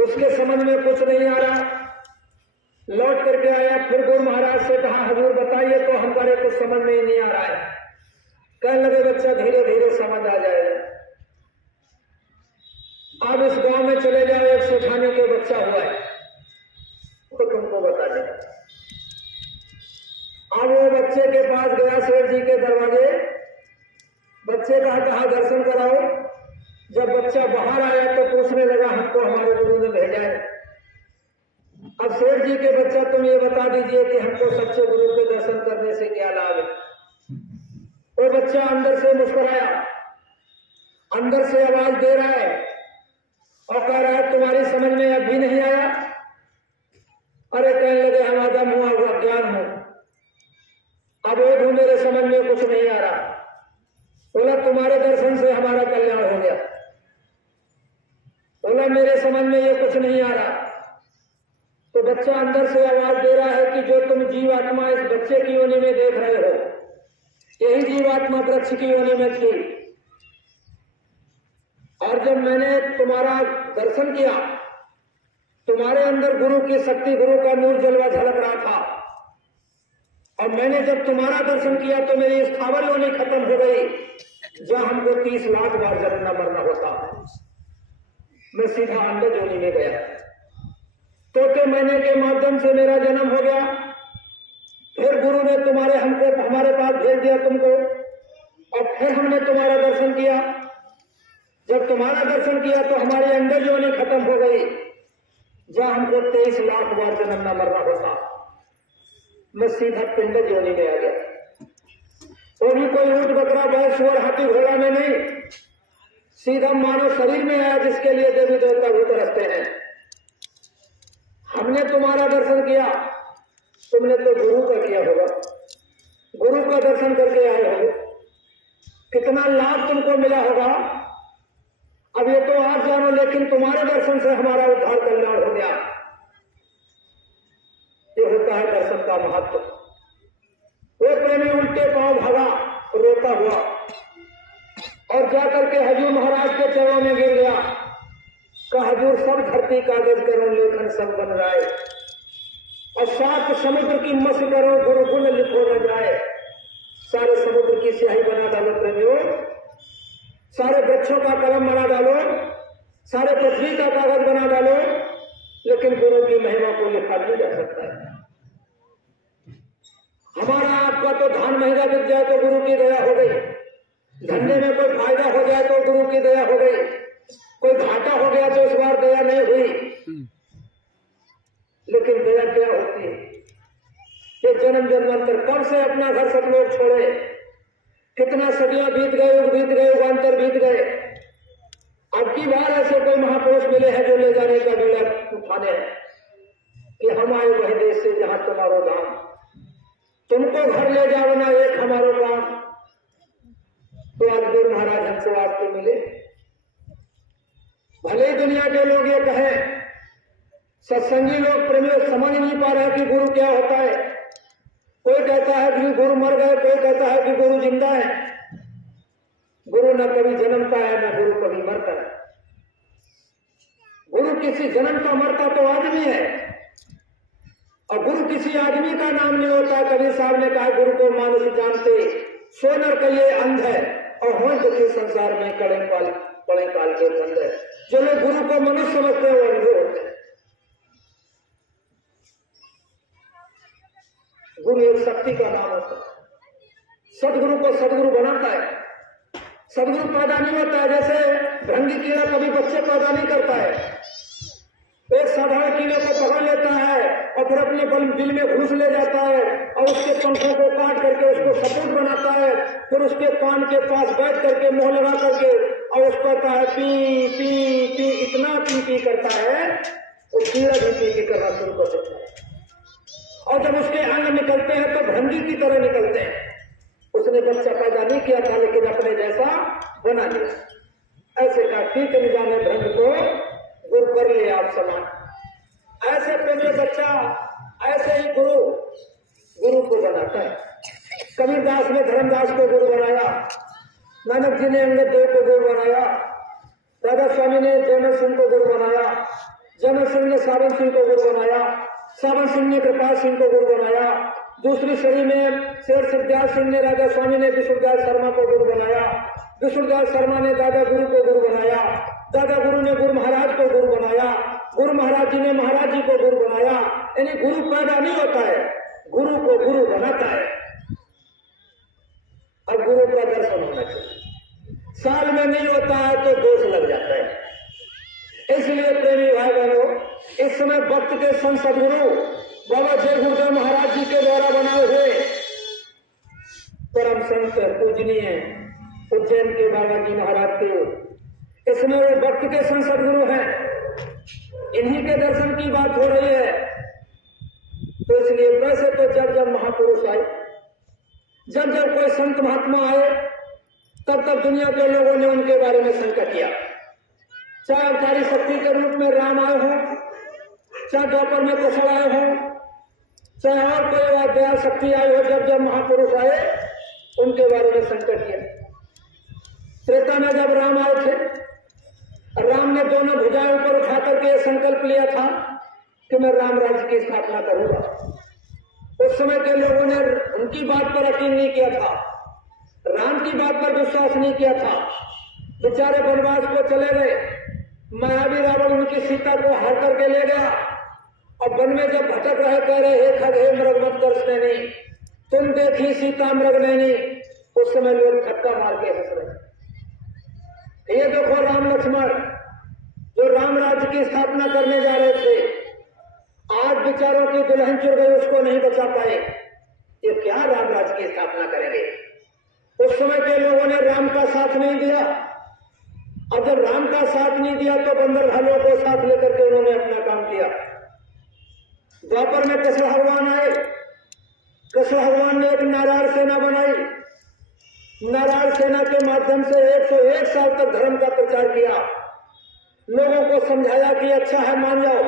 उसके समझ में कुछ नहीं आ रहा। लौट करके आया, फिर गुरु महाराज से कहा हजूर बताइए तो हमारे कुछ समझ में ही नहीं आ रहा है। कहने लगे बच्चा धीरे धीरे समझ आ जाएगा। अब इस गांव में चले जाओ, एक सेठानी के बच्चा हुआ है तो तुमको बता देगा। अब वो बच्चे के पास गया, सेठ जी के दरवाजे, बच्चे का कहा दर्शन कराओ। जब बच्चा बाहर आया तो पूछने लगा हमको हमारे गुरु ने भेजा है। अब सेठ जी के बच्चा तुम ये बता दीजिए कि हमको सच्चे गुरु के दर्शन करने से क्या लाभ है। वो बच्चा अंदर से मुस्कुराया, अंदर से आवाज दे रहा है और कह रहा है तुम्हारी समझ में अब भी नहीं आया। अरे कहने लगे हम आदम हुआ हुआ ज्ञान हूं, अबोध हूं, मेरे समझ में कुछ नहीं आ रहा। बोला तुम्हारे दर्शन से हमारा कल्याण हो गया। बोला मेरे समझ में ये कुछ नहीं आ रहा। तो बच्चा अंदर से आवाज दे रहा है कि जो तुम जीवात्मा इस बच्चे की योनि में देख रहे हो, यही जीवात्मा वृक्ष की योनि में थी। और जब मैंने तुम्हारा दर्शन किया, तुम्हारे अंदर गुरु की शक्ति, गुरु का नूर जलवा झलक रहा था। और मैंने जब तुम्हारा दर्शन किया तो मेरी स्थावर योनि खत्म हो गई, जहां हमको 30 लाख बार जन्मना मरना होता। मैं सीधा अंदर योनि में गया। तो महीने के माध्यम से मेरा जन्म हो गया। फिर गुरु ने तुम्हारे हमको हमारे पास भेज दिया तुमको, और फिर हमने तुम्हारा दर्शन किया। जब तुम्हारा दर्शन किया तो हमारी अंदर योनि खत्म हो गई, जहां हमको 23 लाख बार जन्मना मरना होता। मैं सीधा पिंड योनि में आ गया। वो भी कोई ऊंट बकरा बैल सुअर हाथी घोड़ा में नहीं, सीधा मानव शरीर में आया, जिसके लिए देवी देवता भी तरसते हैं। हमने तुम्हारा दर्शन किया, तुमने तो गुरु का किया होगा, गुरु का दर्शन करके आए हो, कितना लाभ तुमको मिला होगा। अब ये तो आप जानो, लेकिन तुम्हारे दर्शन से हमारा उद्धार कल्याण हो गया। ये होता है दर्शन का महत्व। वो प्रेमी उल्टे पांव भागा, रोता हुआ, और जाकर के हजूर महाराज के चरणों में गिर गया। का हजूर सब धरती कागज करो, लेखन सब बन रहा है, और 7 समुद्र की मस करो, गुरु गुण लिखो न जाए। सारे समुद्र की स्याही बना डालो प्रेमियों, सारे वृक्षों का कलम बना डालो, सारे पृथ्वी का कागज बना डालो, लेकिन गुरु की महिमा को लिखा नहीं जा सकता है। हमारा आपका तो धान महंगा बिक जाए तो गुरु की दया हो गई, धंधे में कोई फायदा हो जाए तो गुरु की दया हो गई, कोई घाटा हो गया तो इस बार दया नहीं हुई। लेकिन दया क्या होती है? ये जन्म जन्मांतर कब से अपना घर सब लोग छोड़े, कितना सदियां बीत गए, युग बीत गए, युगांतर बीत गए। अब की बार ऐसे कोई महापुरुष मिले हैं जो ले जाने का बेड़ा उठाने कि हम आए वही देश से जहां तुम्हारो धाम, तुमको घर ले जाओ ना एक हमारो काम। तो आज गुरु महाराज हमसे आपको मिले। भले ही दुनिया के लोग ये कहे, सत्संगी लोग प्रेमियों समझ नहीं पा रहे कि गुरु क्या होता है। कोई कहता है कि गुरु मर गए, कोई कहता है कि गुरु जिंदा है। गुरु न कभी जन्मता है, न गुरु कभी मरता है। गुरु किसी जन्मता मरता तो आदमी है, और गुरु किसी आदमी का नाम नहीं होता। कबीर साहब ने कहा गुरु को मानुष जानते, सो नर कहिए अंध है, और हो दुखी संसार में पड़े काल के बंद है। जो लोग गुरु को मनुष्य समझते हैं वो अंधे होते हैं। गुरु एक शक्ति का नाम होता है। सदगुरु को सदगुरु बनाता है। सदगुरु पैदा नहीं होता है, जैसे भृंगी कीड़ा कभी बच्चे पैदा नहीं करता है। एक साधारण कीड़े को पकड़ लेता है और फिर अपने बिल में घुस ले जाता है, और उसके पंखों को काट करके उसको सपोर्ट बनाता है। फिर उसके कान के पास बैठ करके मुंह लगा करके और उसको कहता है पी पी पी, इतना पी पी करता है वो कीड़ा भी पी पी करना शुरू कर देता है। और जब उसके अंग निकलते हैं तो भृंगी की तरह निकलते हैं। उसने बच्चा पैदा नहीं किया था, लेकिन अपने जैसा बना लिया। ऐसे का ठीक निजाम भ्रंग को गुरु कर ले आप समान। ऐसे प्रेमी बच्चा, ऐसे ही गुरु को बनाता है। कबीरदास ने धर्मदास को गुरु बनाया, नानक जी ने अंगद देव को गुरु बनाया, दादा स्वामी ने जयमल सिंह को गुरु बनाया, जनरल सिंह ने सावन सिंह को गुरु बनाया, सावन सिंह ने कृपाल सिंह को गुरु बनाया, दूसरी सदी में शेर सिद्धदयाल सिंह ने राजा स्वामी ने विष्णुदयाल शर्मा को गुरु बनाया, विष्णुदयाल शर्मा ने दादा गुरु को गुरु बनाया, दादा गुरु ने गुरु महाराज को गुरु बनाया, गुरु महाराज जी ने महाराज जी को गुरु बनाया। यानी गुरु पैदा नहीं होता है, गुरु को गुरु बनाता है और गुरु का दर्शन होना चाहिए। साल में नहीं होता है तो दोष लग जाता है। इसलिए प्रेमी भाई बहनों, इस समय वक्त के संत सदगुरु बाबा जय गुरुदेव महाराज जी के द्वारा बनाए हुए परम संत पूजनीय उज्जैन के बाबा जी महाराज के इसमें वो वक्त के संत सदगुरु हैं, इन्हीं के दर्शन की बात हो रही है। तो इसलिए वैसे तो जब जब महापुरुष आए, जब जब कोई संत महात्मा आए, तब तब दुनिया के लोगों ने उनके बारे में शंका किया। चाहे अवतारी शक्ति के रूप में राम आए हों, चाहे द्वापर में कृष्ण आए हों, चाहे और कोई अवतार शक्ति आई हो, जब जब महापुरुष आए उनके बारे में शंका किया। त्रेता में जब राम आए थे, राम ने दोनों भुजाओं पर उठा करके संकल्प लिया था कि मैं राम राज्य की स्थापना करूंगा। उस समय के लोगों ने उनकी बात पर यकीन नहीं किया था, राम की बात पर विश्वास नहीं किया था। बेचारे वनवास को चले गए, महावीर रावण उनकी सीता को हार करके ले गया और वन में जब भटक रहे कह रहे हे खग हे मृग मत कर नहीं, तुम देखी सीता मृग नहीं। उस समय लोग धक्का मार के हंस रहे। ये देखो राम लक्ष्मण जो राम राज्य की स्थापना करने जा रहे थे, आज बेचारों की दुल्हन चुर गई, उसको नहीं बचा पाए। ये क्या राम राज्य की स्थापना करेंगे? उस समय के लोगों ने राम का साथ नहीं दिया। अब जब राम का साथ नहीं दिया तो बंदर भालुओं को साथ लेकर के उन्होंने अपना काम किया। द्वापर में कृष्ण भगवान आए, कृष्ण भगवान ने एक नारायण सेना बनाई। नारायण सेना के माध्यम से 101 साल तक धर्म का प्रचार किया, लोगों को समझाया कि अच्छा है मान जाओ।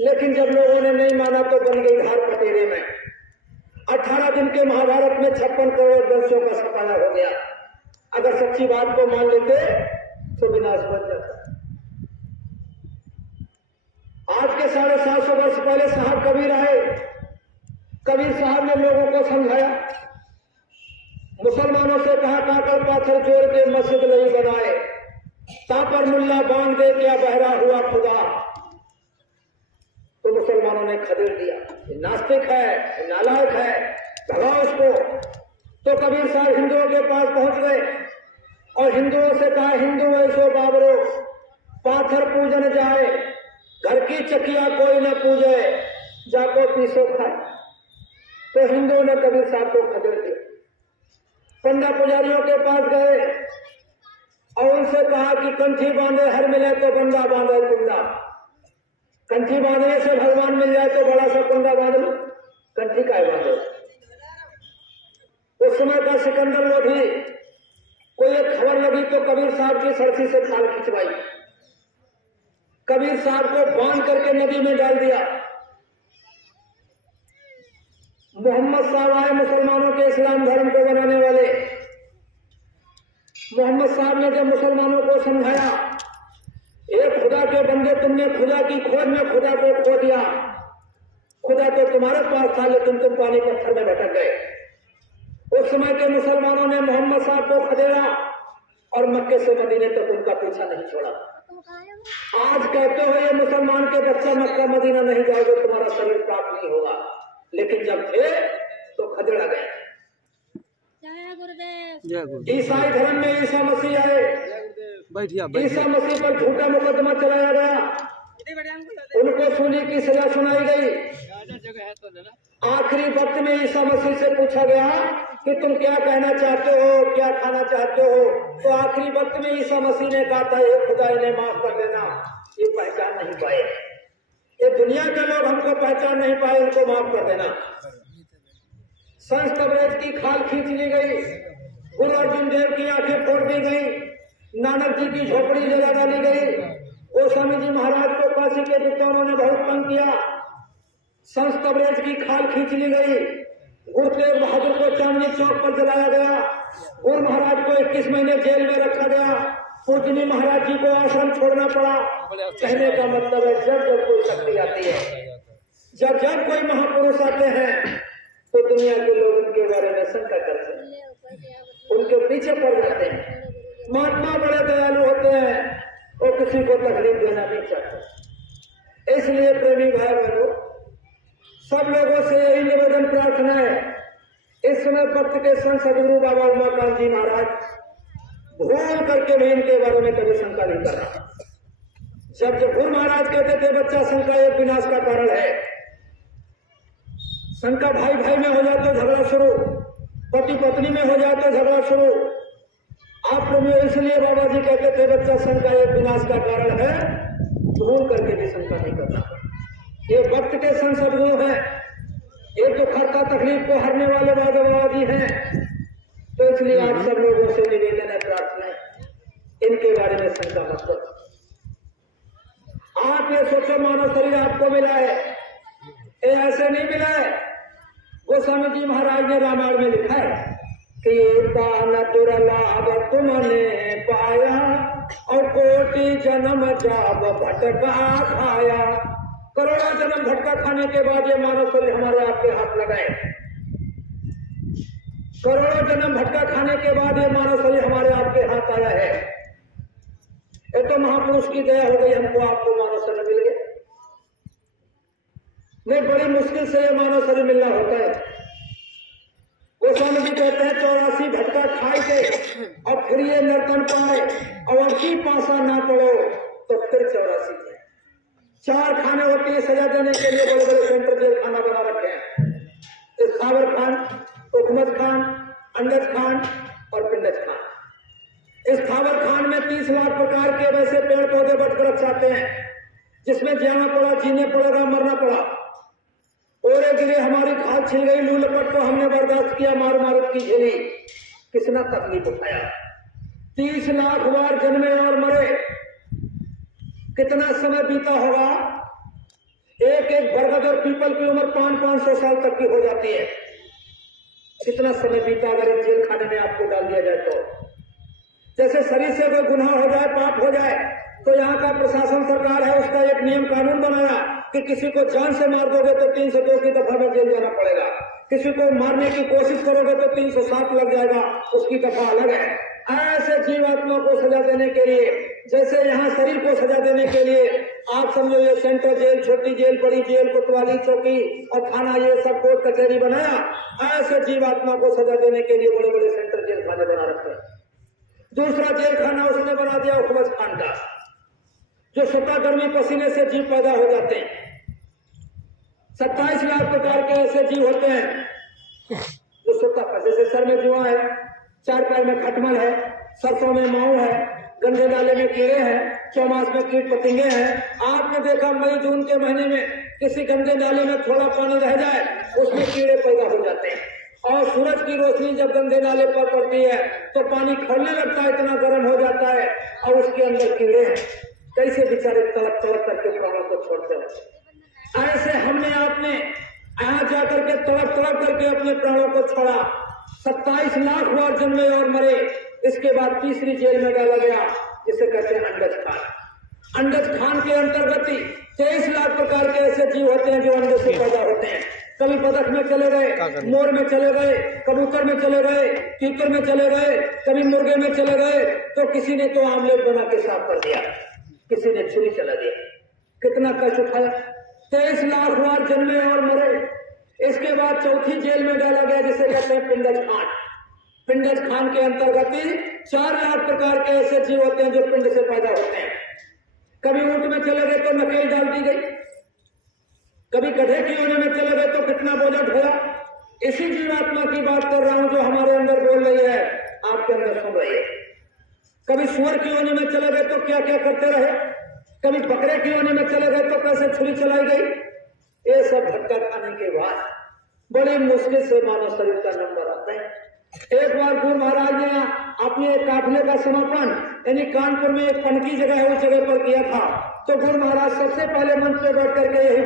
लेकिन जब लोगों ने नहीं माना तो बन गई धार पटेरे में। 18 दिन के महाभारत में 56 करोड़ वंशों का सफाया हो गया। अगर सच्ची बात को मान लेते तो विनाश बन जाता। आज के 750 वर्ष पहले साहब कबीर आए, कबीर साहब ने लोगों को समझाया, मुसलमानों से कहा काकर पाथर जोड़ के मस्जिद नहीं बनाए, तापर मुल्ला बांध दे क्या बहरा हुआ खुदा। तो मुसलमानों ने खदेड़ दिया, ये नास्तिक है, ये नालायक है, भगाओ इसको। तो कबीर साहब हिंदुओं के पास पहुंच गए और हिंदुओं से कहा हिंदू ऐसो बाबरो पाथर पूजन जाए, घर की चकिया कोई न पूजे, जाको पीसो खाए। तो हिंदुओं ने कबीर साहब को खदेड़ दिया। पंडा पुजारियों के पास गए और उनसे कहा कि कंठी बांधे हर मिले तो बंदा बांधे कुंडा। कंठी बांधने से भगवान मिल जाए तो बड़ा सा कुंडा बांध लो, कंठी का बांधो। उस समय का सिकंदर लोधी को एक खबर लगी तो कबीर साहब की सरसी से खाल खिंचवाई, कबीर साहब को बांध करके नदी में डाल दिया। मोहम्मद साहब आए, मुसलमानों के इस्लाम धर्म को बनाने वाले। मोहम्मद साहब ने जब मुसलमानों को समझाया, एक खुदा के बंदे तुमने खुदा की खोज में खुदा को खो दिया, खुदा तो तुम्हारे पास था लेकिन तुम पानी पत्थर में भटक गए। उस समय के मुसलमानों ने मोहम्मद साहब को खदेड़ा और मक्के से मदीने तक उनका पीछा नहीं छोड़ा। आज कहते हो ये मुसलमान के बच्चा मक्का मदीना नहीं जाओगे तुम्हारा शरीर पाक नहीं होगा, लेकिन जब थे तो खदेड़ा गए। ईसाई धर्म में ईसा मसीह आए, ईसा मसीह पर झूठा मुकदमा चलाया गया, उनको सूली की सजा सुनाई गई। आखिरी वक्त में ईसा मसीह से पूछा गया कि तुम क्या कहना चाहते हो, क्या खाना चाहते हो। तो आखिरी वक्त में ईसा मसीह ने कहा था हे खुदा इन्हें माफ कर देना, ये पहचान नहीं पाए, ये दुनिया के लोग हमको पहचान नहीं पाए, उनको माफ कर देना। संत कबरेज की खाल खींच ली गई, गुरु अर्जुन देव की आंखें फोड़ दी गई, नानक जी की झोपड़ी जला डाली गई, गोस्वामी जी महाराज को काशी के विद्वानों ने बहुत तंग किया। संत कबरेज की खाल खींच ली गई, गुरु तेग बहादुर को चांदनी चौक पर जलाया गया, गुरु महाराज को 21 महीने जेल में रखा गया, पूजनी महाराज जी को आश्रम छोड़ना पड़ा। कहने का मतलब है जब जब कोई शक्ति आती है, जब जब कोई महापुरुष आते हैं तो दुनिया के लोग उनके बारे में शंका करते हैं, उनके पीछे पड़ जाते हैं। महात्मा बड़े दयालु होते हैं, वो किसी को तकलीफ देना नहीं चाहते। इसलिए प्रेमी भाई बहनों, सब लोगों से यही निवेदन प्रार्थना है, इस समय भक्त के संत सदगुरु बाबा उमाकांत जी महाराज भूल करके भी इनके बारे में कभी शंका नहीं कर रहा। जब गुरु महाराज कहते थे बच्चा शंका एक विनाश का कारण है, शंका भाई भाई में हो जाए तो झगड़ा शुरू, पति पत्नी में हो जाए तो झगड़ा शुरू। आप लोग इसलिए बाबा जी कहते थे बच्चा शंका एक विनाश का कारण है, भूल करके भी शंका नहीं करना। ये भक्त के संत सदगुरु हैं, ये तो खर्चा तकलीफ को हरने वाले बाबा जी हैं। तो इसलिए आप सब लोगों से निवेदन है, प्रार्थना है, इनके बारे में शंका मत करो। आप ये सोचो मानव शरीर आपको मिला है, ये ऐसे नहीं मिला है। गोस्वामी जी महाराज ने रामायण में लिखा है कि न दुर्लभ तुमने पाया और कोटि जन्म जाब भटका खाया। करोड़ों जन्म भटका खाने के बाद ये मानव शरीर हमारे आपके हाथ लगाए। करोड़ों जन्म भटका खाने के बाद ये मानव शरीर हमारे आपके हाथ आया है। ये तो महापुरुष की दया हो गई, हमको आपको मानव शरीर मिल गया। नहीं, बड़ी मुश्किल से ये मानव शरीर मिलना होता है। गोस्वामी जी कहते हैं 84 भटका खाए के और फिर ये नर्तन पाए और अबकी पासा ना पड़ो तो फिर 84 थे। 4 खाने होती है सजा देने के लिए, बड़े बड़े सेंटर जेल खाना बना रखे हैं। इस खावर खान, हुकमत खान, अंडज खान और पिंडज खान। इस खावर खान में 30 लाख प्रकार के वैसे पेड़ पौधे बटकर रचाते हैं, जिसमें जाना पड़ा, जीने पड़ेगा, मरना पड़ा। ओरे गिरे हमारी खाल छिल गई, लू लपट को हमने बर्दाश्त किया, मार मारुत की झेली, किसना तकलीफ उठाया। 30 लाख बार जन्मे और मरे, कितना समय बीता होगा। एक एक बरगद और पीपल की उम्र 500-500 साल तक की हो जाती है। कितना समय बीता अगर एक जेल खाने में आपको डाल दिया जाए तो। जैसे शरीर से कोई गुनाह हो जाए, पाप हो जाए, तो यहाँ का प्रशासन सरकार है, उसका एक नियम कानून बनाया कि किसी को जान से मार दोगे तो 302 की दफा में जेल जाना पड़ेगा, किसी को मारने की कोशिश करोगे तो 307 लग जाएगा, उसकी दफा अलग है। ऐसे जीवात्मा को सजा देने के लिए, जैसे यहाँ शरीर को सजा देने के लिए आप समझो ये सेंट्रल जेल, छोटी जेल, बड़ी जेल, कोतवाली चौकी और थाना, ये सब कोर्ट कचहरी बनाया। ऐसे जीवात्मा को सजा देने के लिए बड़े बड़े सेंट्रल जेल खाने बना रखे हैं। दूसरा जेल खाना उसने बना दिया हुकमत खान का, जो स्वतः गर्मी पसीने से जीव पैदा हो जाते हैं। 27 लाख प्रकार के ऐसे जीव होते हैं जो स्वतः, जैसे सर में जुआ है, 4 पैर में खटमल है, सरसों में माऊ है, गंदे नाले में कीड़े हैं, चौमास में कीट पतंगे हैं। आपने देखा मई जून के महीने में किसी गंदे नाले में थोड़ा पानी रह जाए, उसमें कीड़े पैदा हो जाते हैं। और सूरज की रोशनी जब गंदे नाले पर पड़ती है तो पानी खौलने लगता है, इतना गर्म हो जाता है और उसके अंदर कीड़े हैं। कैसे बेचारे तड़प तड़प करके प्राणों को छोड़ते हैं। ऐसे हमने आपने यहाँ जाकर के तड़प तड़प करके अपने प्राणों को छोड़ा। 27 लाख बार जन्मे और मरे। इसके बाद तीसरी जेल में डाला गया, जिसे कहते हैं अंडज खान। अंडज खान के अंतर्गत 23 लाख प्रकार के ऐसे जीव होते हैं जो अंडे से पैदा होते हैं। कभी बतख में चले गए, मोर में चले गए, कबूतर में चले गए, तीतर में चले गए, कभी मुर्गे में चले गए, तो किसी ने तो आमलेट बना के साफ कर दिया, किसी ने छुरी चला दिया। कितना कष्ट उठाया। 23 लाख बार जन्मे और मरे। इसके बाद चौथी जेल में डाला गया, जिसे कहते हैं पिंडज खान। पिंडज खान के अंतर्गत 4 लाख प्रकार के ऐसे जीव होते हैं जो पिंड से पैदा होते हैं। कभी ऊंट में चले गए तो नकेल डाल दी गई, कभी गधे की योनि में चले गए तो कितना बोझा ढोया। इसी जीवात्मा की बात कर रहा हूं जो हमारे अंदर बोल रही है, आपके अंदर सुन रही है। कभी सुअर की योनि में चले गए तो क्या क्या करते रहे, कभी बकरे की योनि में चले गए तो कैसे छुरी चलाई गई। ये सब धक्का खाने के बाद बड़ी मुश्किल से मानव शरीर का नंबर आता है। एक बार गुरु महाराज ने अपने एक काफिले का समापन यानी कानपुर में एक पनकी जगह है, उस जगह पर किया था। तो गुरु महाराज सबसे पहले मंच पे बैठ करके यही